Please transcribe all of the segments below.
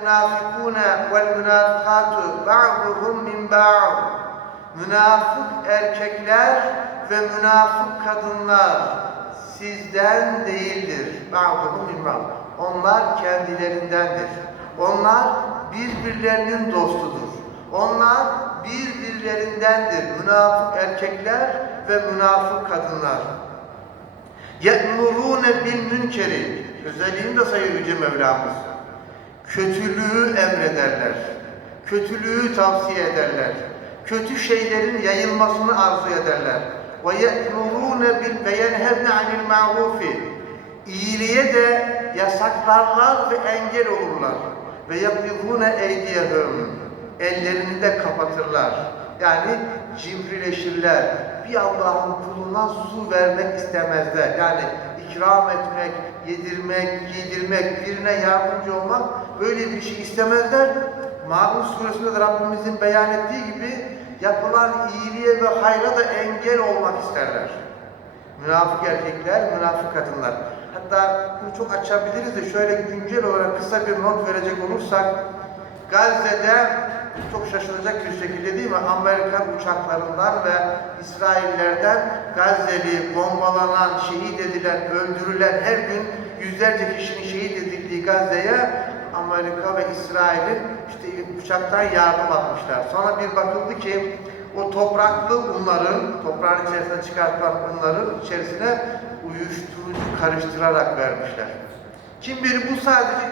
Münafikune vel münafikatu ba'duhum min ba'd. Münafık erkekler ve münafık kadınlar sizden değildir. Ba'duhum min ba'd. Onlar kendilerindendir. Onlar birbirlerinin dostudur. Onlar birbirlerindendir. Münafık erkekler ve münafık kadınlar. يَأْمُرُونَ بِالْمُنْكَرِ Özelliğini de sayıyor Yüce Mevlamız. Kötülüğü emrederler. Kötülüğü tavsiye ederler. Kötü şeylerin yayılmasını arzu ederler. وَيَأْمُرُونَ بِالْ وَيَنْهَبْنَ عَنِ الْمَعْرُوفِ İyiliğe de yasaklarlar ve engel olurlar. Ve yapıvune eydiyehum ellerini de kapatırlar. Yani cimrileşirler. Bir Allah'ın kuluna su vermek istemezler. Yani ikram etmek, yedirmek, giydirmek, birine yardımcı olmak böyle bir şey istemezler. Maun suresinde de Rabbimizin beyan ettiği gibi yapılan iyiliğe ve hayra da engel olmak isterler. Münafık erkekler, münafık kadınlar. Hatta bunu çok açabiliriz de şöyle güncel olarak kısa bir not verecek olursak Gazze'de çok şaşılacak bir şekilde değil mi? Amerikan uçaklarından ve İsraillerden Gazze'li bombalanan, şehit edilen, öldürülen her gün yüzlerce kişinin şehit edildiği Gazze'ye Amerika ve İsrail'in işte uçaktan yardım atmışlar. Sonra bir bakıldı ki o topraklı unların, toprağın içerisine çıkartılan unların içerisine uyuşturucu karıştırarak vermişler. Bilir bu sadece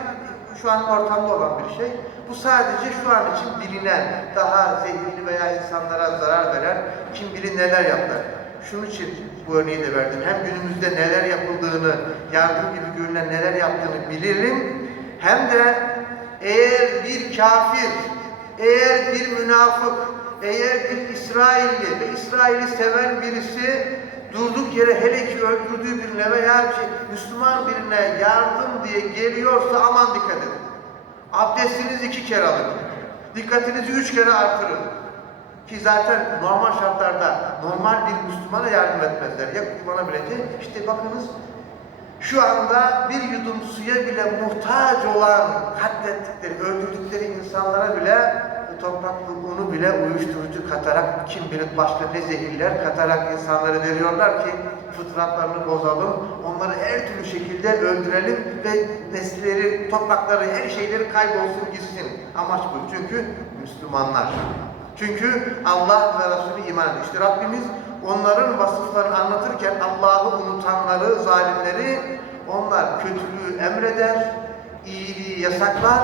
şu an ortamda olan bir şey. Bu sadece şu an için bilinen, daha zehirli veya insanlara zarar veren kim bilir neler yaptılar. Şunun için bu örneği de verdim. Hem günümüzde neler yapıldığını, yardım gibi görünen neler yaptığını bilirim. Hem de eğer bir kafir, eğer bir münafık, eğer bir İsrailli ve İsrail'i seven birisi durduk yere hele ki öldürdüğü birine veya bir şey, Müslüman birine yardım diye geliyorsa aman dikkat edin. Abdestinizi iki kere alın. Dikkatinizi üç kere artırın. Ki zaten normal şartlarda normal bir Müslümana yardım etmezler. Ya kullanabileceği. İşte bakınız şu anda bir yudum suya bile muhtaç olan katlettikleri, öldürdükleri insanlara bile topraklı unu bile uyuşturucu katarak kim bilir başka ne zehirler katarak insanlara veriyorlar ki fıtratlarını bozalım, onları her türlü şekilde öldürelim ve nesilleri, toprakları, her şeyleri kaybolsun gitsin. Amaç bu. Çünkü Müslümanlar. Çünkü Allah ve Resulü iman. İşte Rabbimiz onların vasıflarını anlatırken Allah'ı unutanları, zalimleri onlar kötülüğü emreder, iyiliği yasaklar,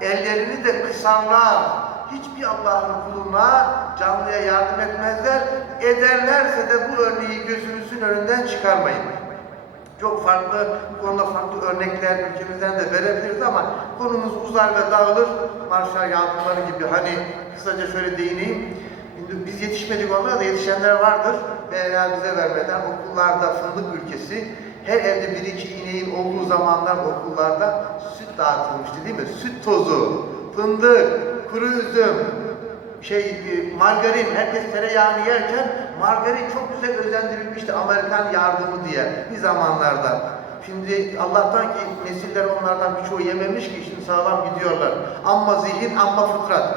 ellerini de kısarlar. Hiçbir Allah'ın kuluna canlıya yardım etmezler. Ederlerse de bu örneği gözünüzün önünden çıkarmayın. Çok farklı, bu konuda farklı örnekler ülkemizden de verebiliriz ama konumuz uzar ve dağılır. Marşal yardımları gibi hani kısaca şöyle değineyim. Biz yetişmedik onlara da yetişenler vardır. Veya bize vermeden okullarda fındık ülkesi her evde bir iki ineğin olduğu zamanlar okullarda süt dağıtılmıştı değil mi? Süt tozu, fındık, kuru üzüm, şey e, margarin, herkes tereyağını yerken margarin çok güzel özendirilmişti Amerikan yardımı diye bir zamanlarda. Şimdi Allah'tan ki nesiller onlardan birçoğu yememiş ki şimdi sağlam gidiyorlar. Amma zihin, amma fıtrat.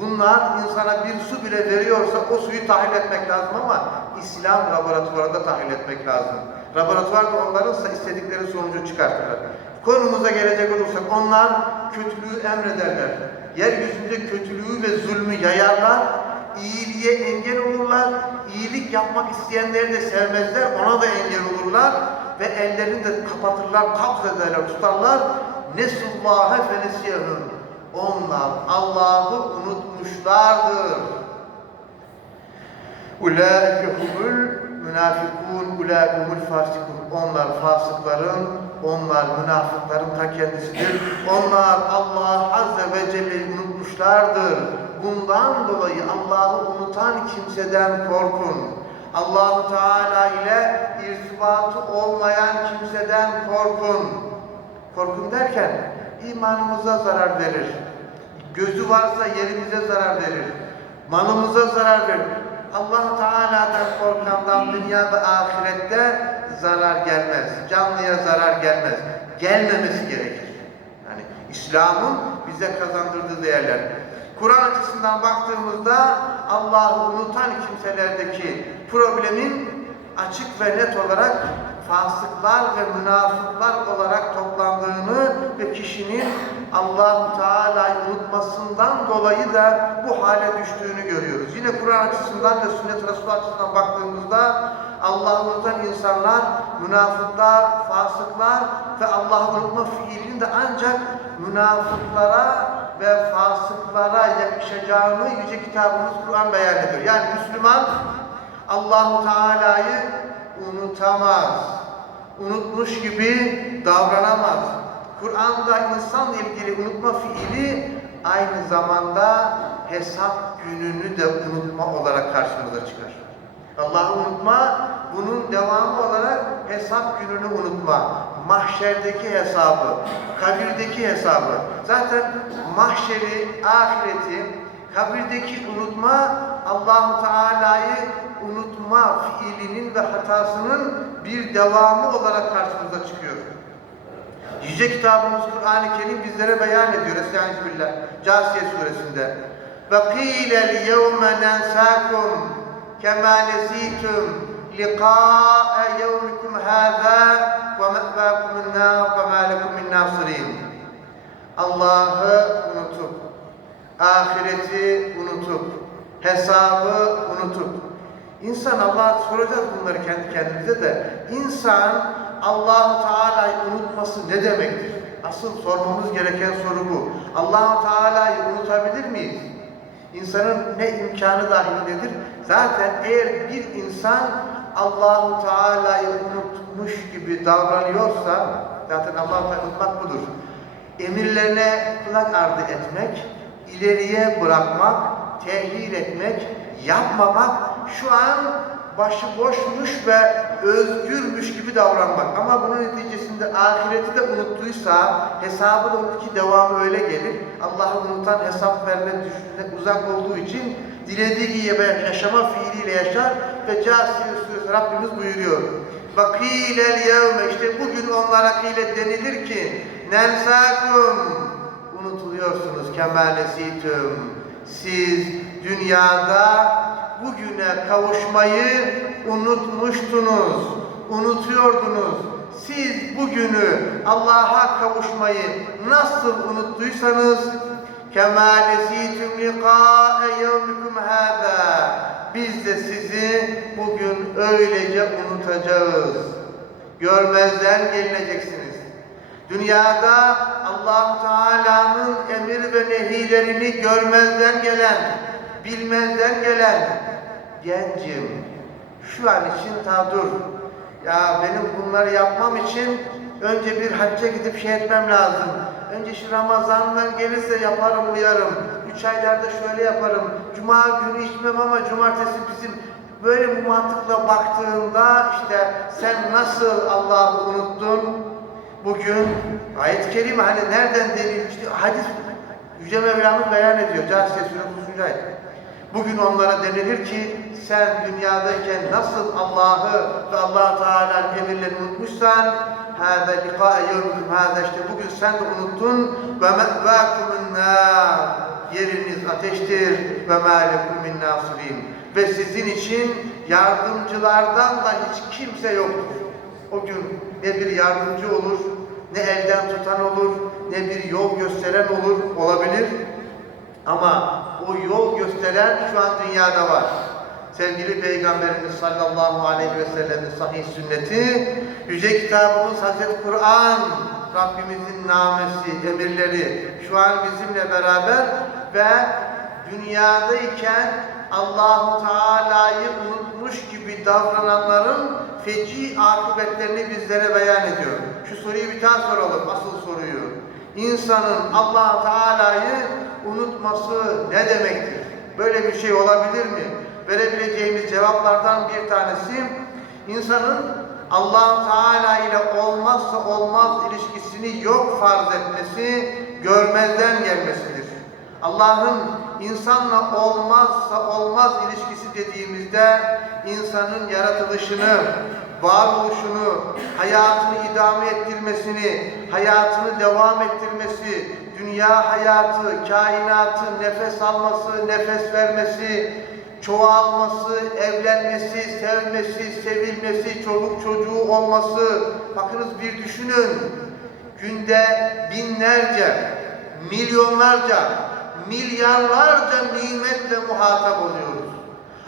Bunlar insana bir su bile veriyorsa o suyu tahlil etmek lazım ama İslam laboratuvarında tahlil etmek lazım. Laboratuvarda onların istedikleri sonucu çıkartırlar. Konumuza gelecek olursak onlar kötülüğü emrederler. Yeryüzünde kötülüğü ve zulmü yayarlar. İyiliğe engel olurlar. İyilik yapmak isteyenleri de sevmezler. Ona da engel olurlar. Ve ellerini de kapatırlar, kabzederler, tutarlar. Nesullâhe fenesiyehum. Onlar Allah'ı unutmuşlardır. Ulaike humul münafikun, ulaike humul fasikun. Onlar fasıkların, onlar münafıkların ta kendisidir. Onlar Allah Azze ve Celle'yi unutmuşlardır. Bundan dolayı Allah'ı unutan kimseden korkun. Allahu Teala ile irtibatı olmayan kimseden korkun. Korkun derken imanımıza zarar verir. Gözü varsa yerimize zarar verir. Malımıza zarar verir. Allah Teala'dan korkandan dünya ve ahirette zarar gelmez. Canlıya zarar gelmez. Gelmemesi gerekir. Yani İslam'ın bize kazandırdığı değerler. Kur'an açısından baktığımızda Allah'ı unutan kimselerdeki problemin açık ve net olarak fasıklar ve münafıklar olarak toplandığını ve kişinin allah Teala'yı unutmasından dolayı da bu hale düştüğünü görüyoruz. Yine Kur'an açısından ve sünnet Resulü açısından baktığımızda Allah'ı unutan insanlar, münafıklar, fasıklar ve Allah'ı unutma fiilinin de ancak münafıklara ve fasıklara yakışacağını Yüce Kitabımız Kur'an beyan ediyor. Yani Müslüman Allahu Teala'yı unutamaz. Unutmuş gibi davranamaz. Kur'an'da insanla ilgili unutma fiili aynı zamanda hesap gününü de unutma olarak karşımıza çıkar. Allah'ı unutma, bunun devamı olarak hesap gününü unutma. Mahşerdeki hesabı, kabirdeki hesabı. Zaten mahşeri, ahireti, kabirdeki unutma Allahu Teala'yı unutma fiilinin ve hatasının bir devamı olarak karşımıza çıkıyor. Yüce kitabımız Kur'an-ı Kerim bizlere beyan ediyor. Estaizu billah. Câsiye suresinde. Ve qîlel yevme nensâkum kemâ nesîtüm liqâ'e yevmikum ve mâ lekum min nâsirîn. Allah'ı unutup, ahireti unutup, hesabı unutup, İnsan Allah soracağız bunları kendi kendimize de insan Allahu Teala'yı unutması ne demektir? Asıl sormamız gereken soru bu. Allahu Teala'yı unutabilir miyiz? İnsanın ne imkanı dahilindedir? Zaten eğer bir insan Allahu Teala'yı unutmuş gibi davranıyorsa zaten Allah'ı unutmak budur. Emirlerine kulak ardı etmek, ileriye bırakmak, tehlil etmek, yapmamak şu an başıboşmuş ve özgürmüş gibi davranmak. Ama bunun neticesinde ahireti de unuttuysa hesabı da unutki devamı öyle gelir. Allah'ı unutan hesap verme düşünce uzak olduğu için dilediği gibi yaşama fiiliyle yaşar ve suresi Rabbimiz buyuruyor. Vakîlel yevme işte bugün onlara kıyle denilir ki nensâkum unutuluyorsunuz kemalesitüm. Siz dünyada bugüne kavuşmayı unutmuştunuz, unutuyordunuz. Siz bugünü Allah'a kavuşmayı nasıl unuttuysanız kemalesitüm liqa'e yevmikum hâzâ biz de sizi bugün öylece unutacağız. Görmezden gelineceksiniz. Dünyada allah Teala'nın emir ve nehilerini görmezden gelen, bilmezden gelen gencim şu an için ta dur. Ya benim bunları yapmam için önce bir hacca gidip şey etmem lazım. Önce şu Ramazan'dan gelirse yaparım uyarım. Üç aylarda şöyle yaparım. Cuma günü içmem ama cumartesi bizim böyle bu mantıkla baktığında işte sen nasıl Allah'ı unuttun? Bugün ayet-i kerime hani nereden delil işte hadis Yüce Mevlamız beyan ediyor. Câsiye Suresi 9. ayet. Bugün onlara denilir ki sen dünyadayken nasıl Allah'ı ve allah Teala'nın emirlerini unutmuşsan hâze liqâe yevmikum hâze işte bugün sen de unuttun me'vâkumun nâr yeriniz ateştir ve mâ lekum min nâsirîn ve sizin için yardımcılardan da hiç kimse yoktur. O gün ne bir yardımcı olur, ne elden tutan olur, ne bir yol gösteren olur, olabilir. Ama o yol gösteren şu an dünyada var. Sevgili Peygamberimiz sallallahu aleyhi ve sellem'in sahih sünneti, Yüce Kitabımız Hazreti Kur'an, Rabbimizin namesi, emirleri şu an bizimle beraber ve dünyadayken Allahu Teala'yı unutmuş gibi davrananların feci akıbetlerini bizlere beyan ediyor. Şu soruyu bir daha soralım, asıl soruyu. İnsanın allah Teala'yı unutması ne demektir? Böyle bir şey olabilir mi? Verebileceğimiz cevaplardan bir tanesi, insanın allah Teala ile olmazsa olmaz ilişkisini yok farz etmesi, görmezden gelmesidir. Allah'ın insanla olmazsa olmaz ilişkisi dediğimizde insanın yaratılışını, varoluşunu, hayatını idame ettirmesini, hayatını devam ettirmesi, dünya hayatı, kainatı, nefes alması, nefes vermesi, çoğalması, evlenmesi, sevmesi, sevilmesi, çoluk çocuğu olması. Bakınız bir düşünün. Günde binlerce, milyonlarca, milyarlarca nimetle muhatap oluyoruz.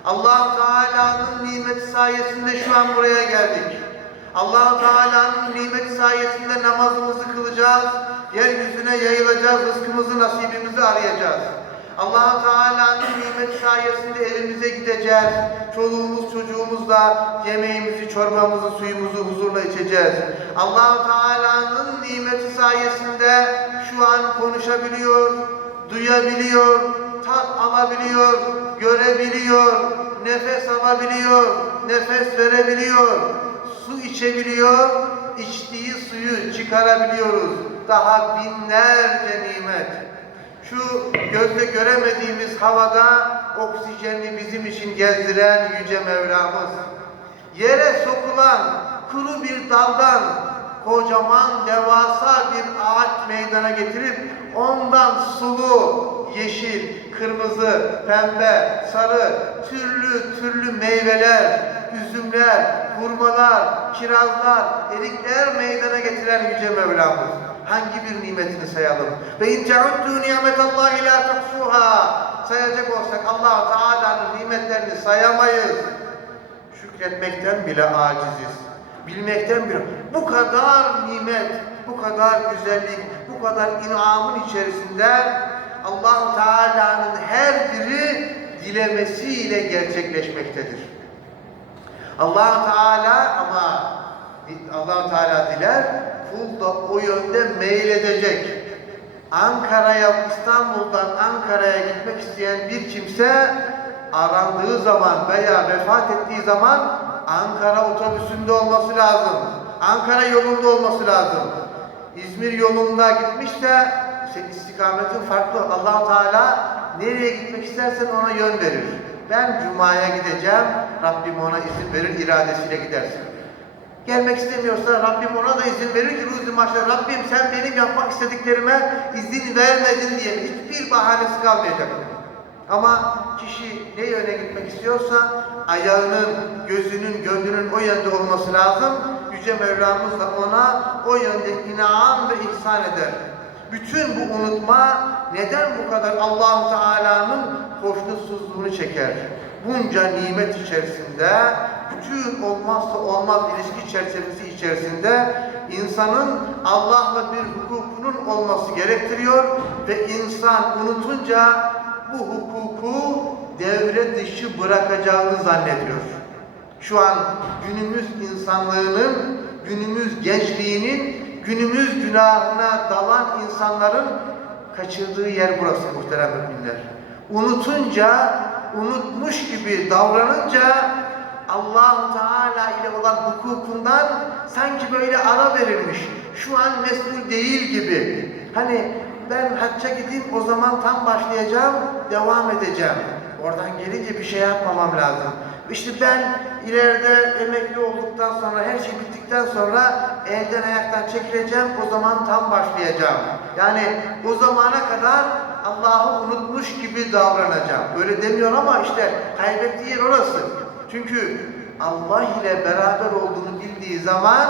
allah Teala'nın nimeti sayesinde şu an buraya geldik. allah Teala'nın nimeti sayesinde namazımızı kılacağız, yeryüzüne yayılacağız, rızkımızı, nasibimizi arayacağız. Allah Teala'nın nimeti sayesinde evimize gideceğiz. Çoluğumuz, çocuğumuzla yemeğimizi, çorbamızı, suyumuzu huzurla içeceğiz. allah Teala'nın nimeti sayesinde şu an konuşabiliyor, duyabiliyor, tat alabiliyor, görebiliyor, nefes alabiliyor, nefes verebiliyor, su içebiliyor, içtiği suyu çıkarabiliyoruz. Daha binlerce nimet. Şu gözle göremediğimiz havada oksijenli bizim için gezdiren Yüce Mevlamız. Yere sokulan kuru bir daldan kocaman devasa bir ağaç meydana getirip ondan sulu, yeşil, kırmızı, pembe, sarı, türlü türlü meyveler, üzümler, hurmalar, kirazlar, erikler meydana getiren Yüce Mevlamız. Hangi bir nimetini sayalım? Ve in te'uddu nimetallahi la tuhsuha. Sayacak olsak Allah Teala'nın nimetlerini sayamayız. Şükretmekten bile aciziz. Bilmekten bile. Bu kadar nimet, bu kadar güzellik, bu kadar inamın içerisinde Allah Teala'nın her biri dilemesiyle gerçekleşmektedir. Allah Teala ama Allah Teala diler, kul da o yönde meyledecek. Ankara'ya, İstanbul'dan Ankara'ya gitmek isteyen bir kimse arandığı zaman veya vefat ettiği zaman Ankara otobüsünde olması lazım. Ankara yolunda olması lazım. İzmir yolunda gitmiş de senin istikametin farklı. allah Teala nereye gitmek istersen ona yön verir. Ben Cuma'ya gideceğim, Rabbim ona izin verir, iradesiyle gidersin. Gelmek istemiyorsa Rabbim ona da izin verir ki ruzi maşallah Rabbim sen benim yapmak istediklerime izin vermedin diye hiçbir bahanesi kalmayacak. Ama kişi ne yöne gitmek istiyorsa ayağının, gözünün, gönlünün o yönde olması lazım. Yüce Mevlamız da ona o yönde inam ve ihsan eder. Bütün bu unutma neden bu kadar Allahu Teala'nın hoşnutsuzluğunu çeker? Bunca nimet içerisinde, bütün olmazsa olmaz ilişki çerçevesi içerisinde insanın Allah'la bir hukukunun olması gerektiriyor ve insan unutunca bu hukuku devre dışı bırakacağını zannediyor. Şu an günümüz insanlığının, günümüz gençliğinin, günümüz günahına dalan insanların kaçırdığı yer burası muhterem müminler. Unutunca, unutmuş gibi davranınca allah Teala ile olan hukukundan sanki böyle ara verilmiş. Şu an mesul değil gibi. Hani ben hacca gideyim o zaman tam başlayacağım, devam edeceğim. Oradan gelince bir şey yapmamam lazım. İşte ben ileride emekli olduktan sonra, her şey bittikten sonra elden ayaktan çekileceğim, o zaman tam başlayacağım. Yani o zamana kadar Allah'ı unutmuş gibi davranacağım. Öyle demiyor ama işte kaybettiği yer orası. Çünkü Allah ile beraber olduğunu bildiği zaman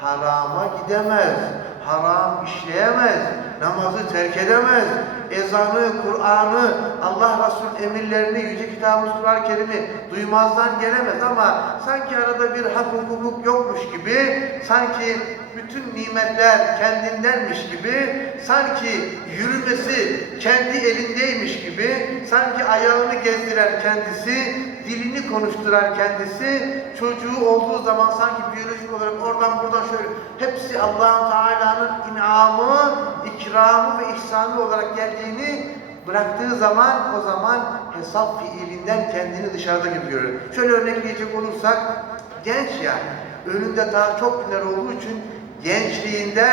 harama gidemez, haram işleyemez, namazı terk edemez, ezanı, Kur'an'ı, Allah Resulü emirlerini, Yüce Kitabımız Kur'an-ı Kerim'i duymazdan gelemez ama sanki arada bir hak hukuk yokmuş gibi, sanki bütün nimetler kendindenmiş gibi, sanki yürümesi kendi elindeymiş gibi, sanki ayağını gezdiren kendisi, dilini konuşturan kendisi, çocuğu olduğu zaman sanki biyolojik olarak oradan buradan şöyle, hepsi Allah-u Teala'nın inamı, ikramı ve ihsanı olarak geldiğini bıraktığı zaman o zaman hesap fiilinden kendini dışarıda gibi görür. Şöyle örnekleyecek olursak genç yani önünde daha çok günler olduğu için gençliğinde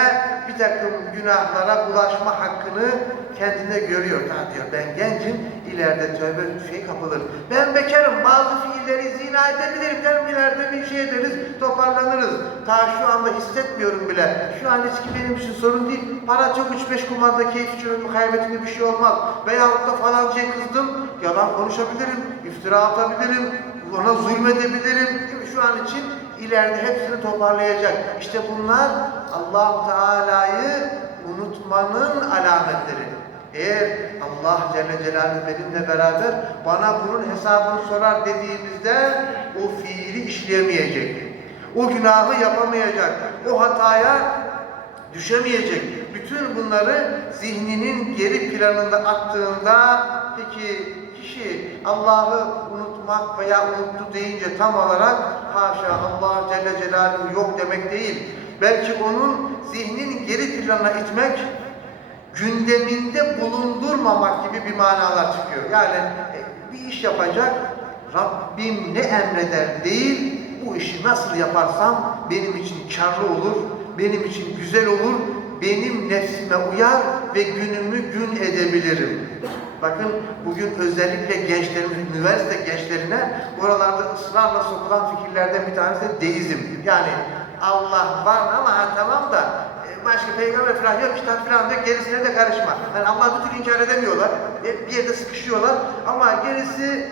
bir takım günahlara bulaşma hakkını kendine görüyor. Ha diyor ben gencim, ileride tövbe şey kapılır. Ben bekarım, bazı fiilleri zina edebilirim. Derim ileride bir şey ederiz, toparlanırız. Ta şu anda hissetmiyorum bile. Şu an eski benim için sorun değil. Para çok üç beş kumanda keyif için kaybettiğinde bir şey olmaz. Veyahut da falancaya kızdım, yalan konuşabilirim, iftira atabilirim, ona zulmedebilirim. Değil? Şu an için ileride hepsini toparlayacak. İşte bunlar allah Teala'yı unutmanın alametleri. Eğer Allah Celle Celaluhu benimle beraber bana bunun hesabını sorar dediğimizde o fiili işleyemeyecek. O günahı yapamayacak. O hataya düşemeyecek. Bütün bunları zihninin geri planında attığında peki kişi Allah'ı unutmak veya unuttu deyince tam olarak haşa Allah Celle Celaluhu yok demek değil. Belki onun zihnin geri planına itmek gündeminde bulundurmamak gibi bir manalar çıkıyor. Yani e, bir iş yapacak, Rabbim ne emreder değil, bu işi nasıl yaparsam benim için karlı olur, benim için güzel olur, benim nefsime uyar ve günümü gün edebilirim. Bakın bugün özellikle gençlerimiz, üniversite gençlerine oralarda ısrarla sokulan fikirlerden bir tanesi de deizm. Yani Allah var ama tamam da e, başka peygamber falan yok, kitap falan yok, gerisine de karışma. Yani Allah'ı bir inkar edemiyorlar, bir yerde sıkışıyorlar ama gerisi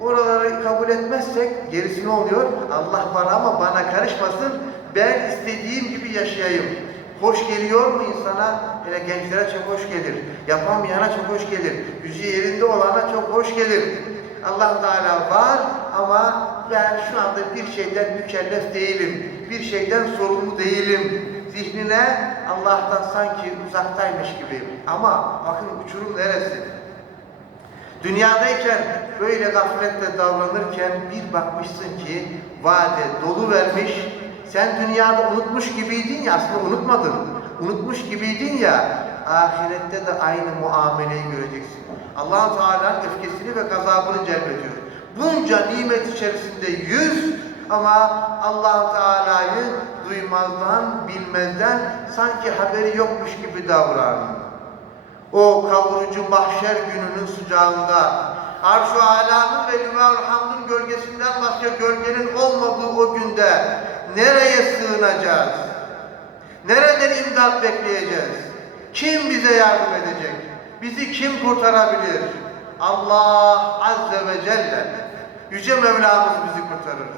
oraları kabul etmezsek gerisi ne oluyor? Allah var ama bana karışmasın, ben istediğim gibi yaşayayım. Hoş geliyor mu insana? Hele gençlere çok hoş gelir. Yapamayana çok hoş gelir. Yüzü yerinde olana çok hoş gelir. Allah Teala var ama ben şu anda bir şeyden mükellef değilim. Bir şeyden sorumlu değilim. Zihnine Allah'tan sanki uzaktaymış gibi. Ama bakın uçurum neresi? Dünyadayken böyle gafletle davranırken bir bakmışsın ki vade dolu vermiş. Sen dünyada unutmuş gibiydin ya aslında unutmadın. Unutmuş gibiydin ya ahirette de aynı muameleyi göreceksin. allah Teala'nın öfkesini ve gazabını celbediyor. Bunca nimet içerisinde yüz ama allah Teala'yı duymazdan, bilmezden sanki haberi yokmuş gibi davran. O kavurucu mahşer gününün sıcağında Arş-ı Ala'nın ve Lümer Hamd'ın gölgesinden başka gölgenin olmadığı o günde nereye sığınacağız? Nereden imdat bekleyeceğiz? Kim bize yardım edecek? Bizi kim kurtarabilir? Allah Azze ve Celle. Yüce Mevlamız bizi kurtarır.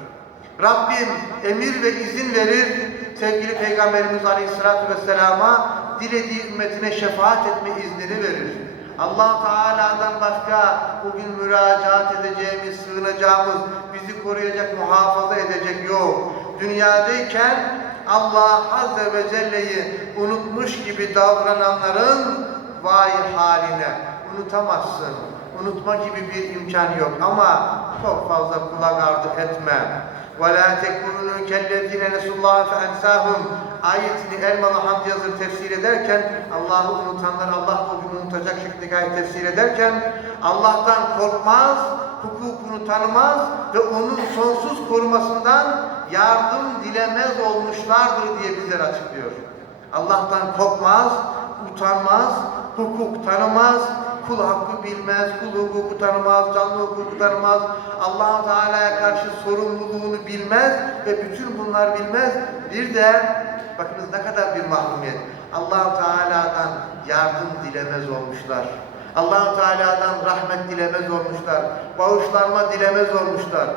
Rabbim emir ve izin verir. Sevgili Peygamberimiz Aleyhisselatü Vesselam'a dilediği ümmetine şefaat etme iznini verir. Allah Teala'dan başka bugün müracaat edeceğimiz, sığınacağımız, bizi koruyacak, muhafaza edecek yok Dünyadayken Allah Azze ve Celle'yi unutmuş gibi davrananların vay haline unutamazsın. Unutma gibi bir imkan yok ama çok fazla kulak ardı etme. وَلَا تَكُونُوا كَالَّذِينَ نَسُوا اللّٰهَ فَاَنْسَاهُمْ Ayetini Elmalı Hamdi Yazır tefsir ederken Allah'ı unutanlar Allah da o gün unutacak şekilde ayet tefsir ederken Allah'tan korkmaz, hukukunu tanımaz ve onun sonsuz korumasından yardım dilemez olmuşlardır diye bizlere açıklıyor. Allah'tan korkmaz, utanmaz, hukuk tanımaz, kul hakkı bilmez, kul hukuku tanımaz, canlı hukuku tanımaz, allah Teala'ya karşı sorumluluğunu bilmez ve bütün bunlar bilmez. Bir de bakınız ne kadar bir mahrumiyet. allah Teala'dan yardım dilemez olmuşlar. allah Teala'dan rahmet dilemez olmuşlar. Bağışlanma dilemez olmuşlar.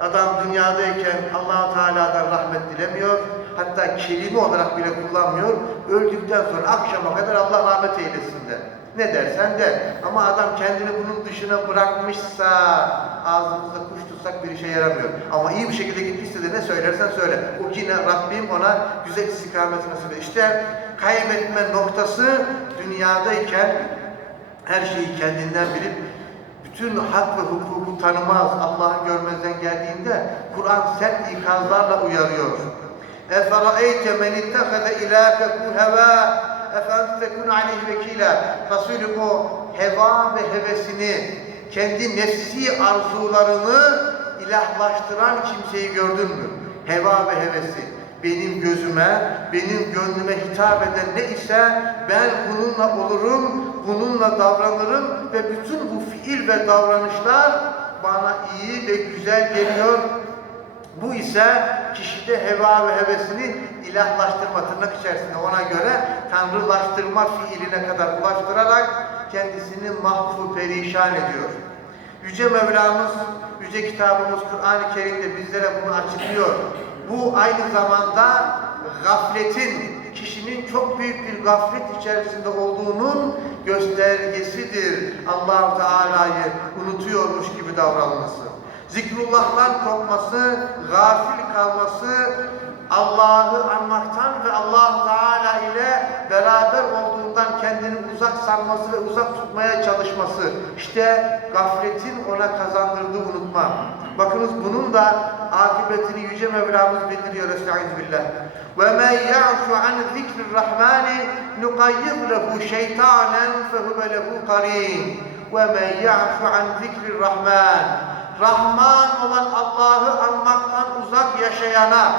Adam dünyadayken allah Teala'dan rahmet dilemiyor. Hatta kelime olarak bile kullanmıyor. Öldükten sonra akşama kadar Allah rahmet eylesin de. Ne dersen de. Ama adam kendini bunun dışına bırakmışsa ağzımızda kuş tutsak bir işe yaramıyor. Ama iyi bir şekilde gitmişse de ne söylersen söyle. O yine Rabbim ona güzel istikamet nasip eder. İşte kaybetme noktası dünyadayken her şeyi kendinden bilip bütün hak ve hukuku tanımaz, Allah'ı görmezden geldiğinde Kur'an sert ikazlarla uyarıyor. اَفَرَأَيْتَ مَنِ اتَّخَذَ اِلَٰهَهُ هَوَى اَفَاَنْتِ تَكُنْ عَلَيْهِ وَكِيلًا Resulüm o heva ve hevesini, kendi nefsi arzularını ilahlaştıran kimseyi gördün mü? Heva ve hevesi. benim gözüme, benim gönlüme hitap eden ne ise ben bununla olurum, bununla davranırım ve bütün bu fiil ve davranışlar bana iyi ve güzel geliyor. bu ise kişide heva ve hevesini ilahlaştırma tırnak içerisinde ona göre tanrılaştırma fiiline kadar ulaştırarak kendisini mahvu perişan ediyor. Yüce Mevlamız, Yüce Kitabımız Kur'an-ı Kerim'de bizlere bunu açıklıyor. Bu aynı zamanda gafletin, kişinin çok büyük bir gaflet içerisinde olduğunun göstergesidir. allah Teala'yı unutuyormuş gibi davranması zikrullah'tan kopması, gafil kalması, Allah'ı anmaktan ve Allah Teala ile beraber olduğundan kendini uzak sanması ve uzak tutmaya çalışması. İşte gafletin ona kazandırdığı unutma. Bakınız bunun da akıbetini Yüce Mevlamız bildiriyor Estaizu Ve men ya'fu an zikri rahmani nukayyib lehu şeytanen fehuve lehu karin. Ve men ya'fu an rahman olan Allah'ı anmaktan uzak yaşayana,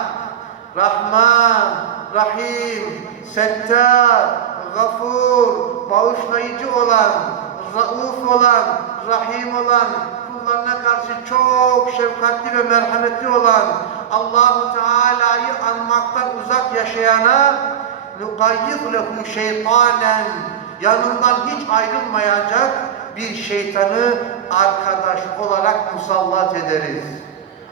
Rahman, Rahim, Settar, Gafur, bağışlayıcı olan, Rauf olan, Rahim olan, kullarına karşı çok şefkatli ve merhametli olan Allahu Teala'yı anmaktan uzak yaşayana nukayyid lehu şeytanen yanından hiç ayrılmayacak bir şeytanı arkadaş olarak musallat ederiz.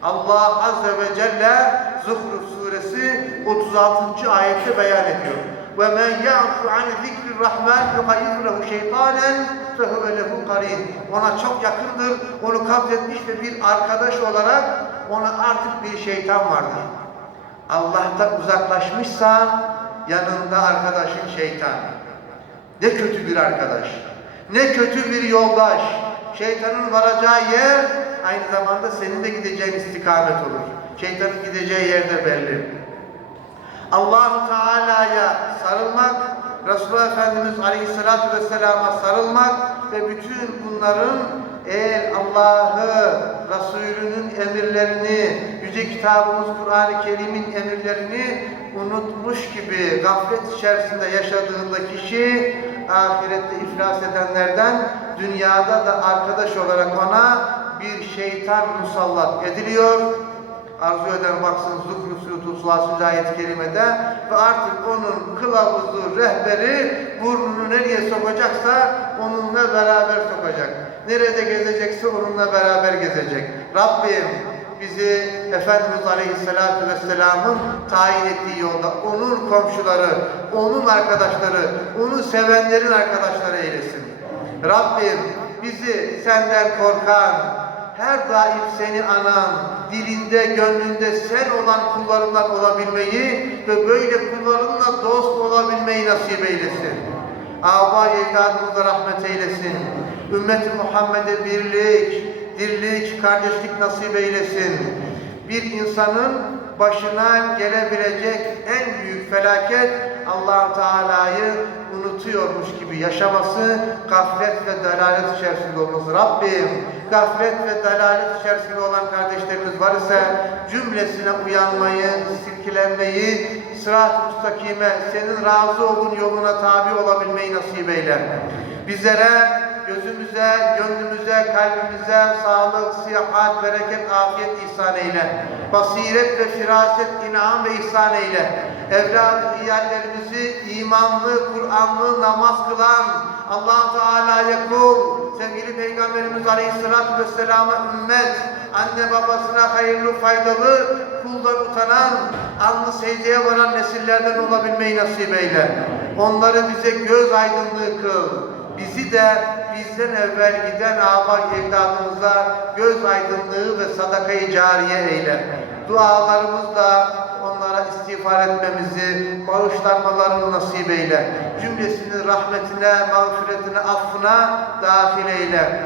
Allah Azze ve Celle Zuhruf suresi 36. ayette beyan ediyor. Men ya'fu an zikri rahman yuqayyid lehu şeytanen fehuve lehu karin. Ona çok yakındır. Onu kabzetmiş ve bir arkadaş olarak ona artık bir şeytan vardır. Allah'tan uzaklaşmışsan yanında arkadaşın şeytan. Ne kötü bir arkadaş. Ne kötü bir yoldaş. Şeytanın varacağı yer aynı zamanda senin de gideceğin istikamet olur. Şeytanın gideceği yer de belli. Allahu Teala'ya sarılmak, Resulullah Efendimiz Aleyhisselatü Vesselam'a sarılmak ve bütün bunların eğer Allah'ı, Resulünün emirlerini, Yüce Kitabımız Kur'an-ı Kerim'in emirlerini unutmuş gibi gaflet içerisinde yaşadığında kişi ahirette iflas edenlerden dünyada da arkadaş olarak ona bir şeytan musallat ediliyor. Arzu eden baksın Zuhruf Suresi 30. ayet-i kerimede ve artık onun kılavuzu, rehberi burnunu nereye sokacaksa onunla beraber sokacak. Nerede gezecekse onunla beraber gezecek. Rabbim bizi Efendimiz Aleyhisselatü Vesselam'ın tayin ettiği yolda onun komşuları, onun arkadaşları, onu sevenlerin arkadaşları eylesin. Rabbim bizi senden korkan, her daim seni anan, dilinde, gönlünde sen olan kullarından olabilmeyi ve böyle kullarınla dost olabilmeyi nasip eylesin. Aba evladımıza rahmet eylesin. Ümmeti Muhammed'e birlik, dirlik, kardeşlik nasip eylesin. Bir insanın başına gelebilecek en büyük felaket allah Teala'yı unutuyormuş gibi yaşaması, gaflet ve dalalet içerisinde olması. Rabbim, gaflet ve dalalet içerisinde olan kardeşlerimiz var ise cümlesine uyanmayı, silkilenmeyi, sırat-ı müstakime, senin razı olduğun yoluna tabi olabilmeyi nasip eyle. Bizlere gözümüze, gönlümüze, kalbimize sağlık, sıhhat, bereket, afiyet ihsan eyle. Basiret ve firaset, inam ve ihsan eyle. Evladı iyallerimizi imanlı, Kur'anlı, namaz kılan allah Teala'ya kul, sevgili Peygamberimiz Aleyhisselatü Vesselam'a ümmet, anne babasına hayırlı, faydalı, kuldan utanan, alnı secdeye varan nesillerden olabilmeyi nasip eyle. Onları bize göz aydınlığı kıl. Bizi de bizden evvel giden aba evladımıza göz aydınlığı ve sadakayı cariye eyle. Dualarımızla onlara istiğfar etmemizi, bağışlanmalarını nasip eyle. Cümlesini rahmetine, mağfiretine, affına dahil eyle.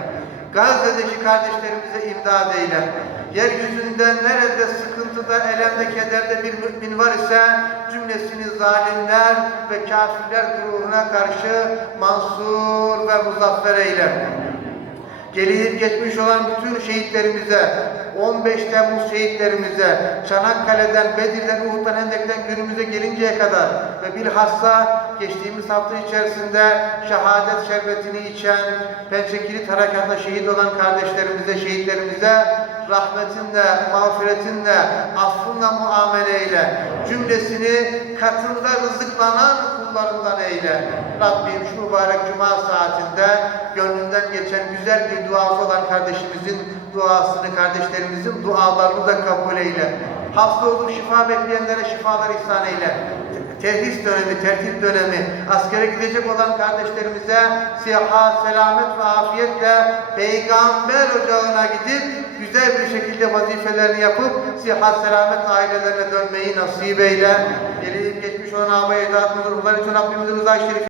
Gazze'deki kardeşlerimize imdad eyle. Yeryüzünde nerede sıkıntıda, elemde, kederde bir mümin var ise cümlesini zalimler ve kafirler ruhuna karşı mansur ve muzaffer eyle. Gelip geçmiş olan bütün şehitlerimize, 15 Temmuz şehitlerimize, Çanakkale'den, Bedir'den, Uhud'dan, Hendek'ten günümüze gelinceye kadar ve bilhassa geçtiğimiz hafta içerisinde şehadet şerbetini içen, Pençekilit Harekatı'nda şehit olan kardeşlerimize, şehitlerimize rahmetinle, mağfiretinle, affınla muamele Cümlesini katında rızıklanan kullarından eyle. Rabbim şu mübarek cuma saatinde gönlünden geçen güzel bir duası olan kardeşimizin duasını, kardeşlerimizin dualarını da kabul eyle. Hasta olup şifa bekleyenlere şifalar ihsan eyle. Terhis dönemi, tertip dönemi, askere gidecek olan kardeşlerimize sihat, selamet ve afiyetle peygamber ocağına gidip güzel bir şekilde vazifelerini yapıp sihat, selamet ailelerine dönmeyi nasip eyle. Gelip geçmiş olan ağabey ecdadımızın ruhları için Rabbimizin rızayı şerifi